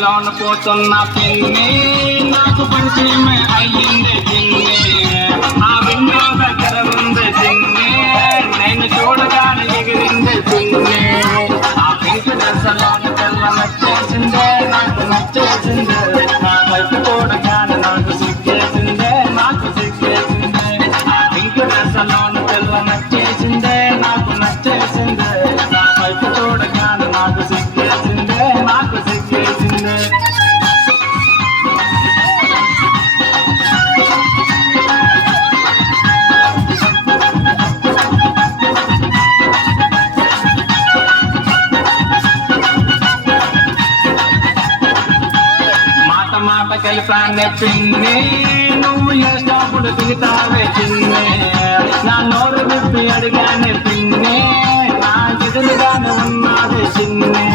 దారిలోన పోతున్న పిన్ని నాకు పరిచయమే అయ్యింది చిన్ని. ఆ విండో దగ్గర ఉంది చిన్ని, నేను చూడగానే ఎగిరింది చిన్ని. ఆ పింక్ డ్రెస్లోన పిల్ల నచ్చేసిందే, నాకు నచ్చేసిందే. నా వైపు చూడగానే నాకు సిగ్గేసిందే, నాకు సిగ్గేసిందే. ఆ పింక్ డ్రెస్లోన పిల్ల నచ్చేసిందే, నాకు నచ్చేసిందే. నా వైపు చూడగానే నాకు సిగ్గేసిందే, నాకు సిగ్గేసిందే. మాట మాట కలిపానే పిన్ని, నువ్వు చేసినప్పుడు దిగుతావే చిన్ని. నా నోరు విప్పి అడిగానే పిన్ని, నా ఎదురుగానే ఉన్నావే చిన్ని.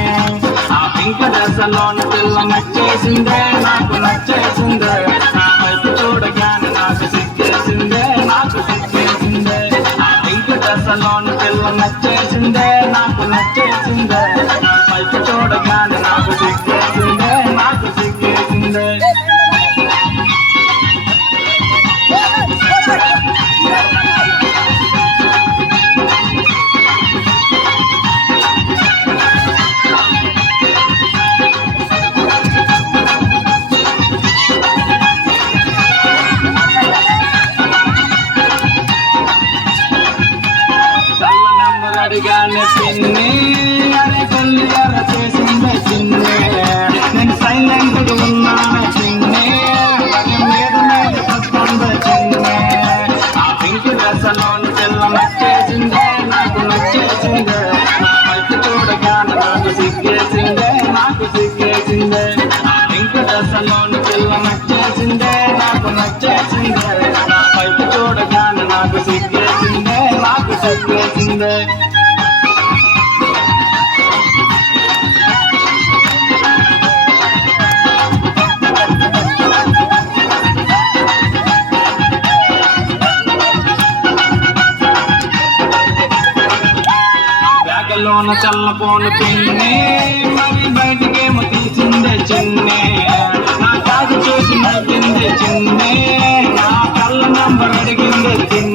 ఆ పింక్ డ్రెస్లోన పిల్ల నచ్చేసిందే, నాకు నచ్చేసిందే. నా వైపు చూడగానే నాకు సిగ్గేసిందే, నాకు సిగ్గేసిందే. ఆ పింక్ డ్రెస్లోన పిల్ల నచ్చేసిందే, నాకు నచ్చేసిందే. నా వైపు చూడగానే నాకు సిగ్గేసిందే, నాకు సిగ్గేసిందే. కళ్ళ నంబర్ అడిగానే పిన్ని, అరే కొల్లి ఎర్ర చేసిందే చిన్ని. నేను సైలెంట్ గా ఉన్నానే చిన్ని, మీద మీద వస్తుందే చిన్ని. ఆ పింక్ డ్రెస్లోన పిల్ల నచ్చేసిందే, నాకు నచ్చేసిందే. నా వైపు చూడగానే నాకు సిగ్గేసిందే, నాకు సిగ్గేసిందే. ఆ పింక్ డ్రెస్లోన పిల్ల నచ్చేసిందే, నాకు నచ్చేసిందే. నా వైపు చూడగానే నాకు సిగ్గేసిందే, నాకు సిగ్గేసిందే. బ్యాగలోన చల్లపోను పిన్ని, మరి బయటికేమో తీసిందే చిన్ని. నా కాదు చూసి నవ్విందే చిన్ని, నా కళ్ళ నంబర్ అడిగిందే చిన్ని.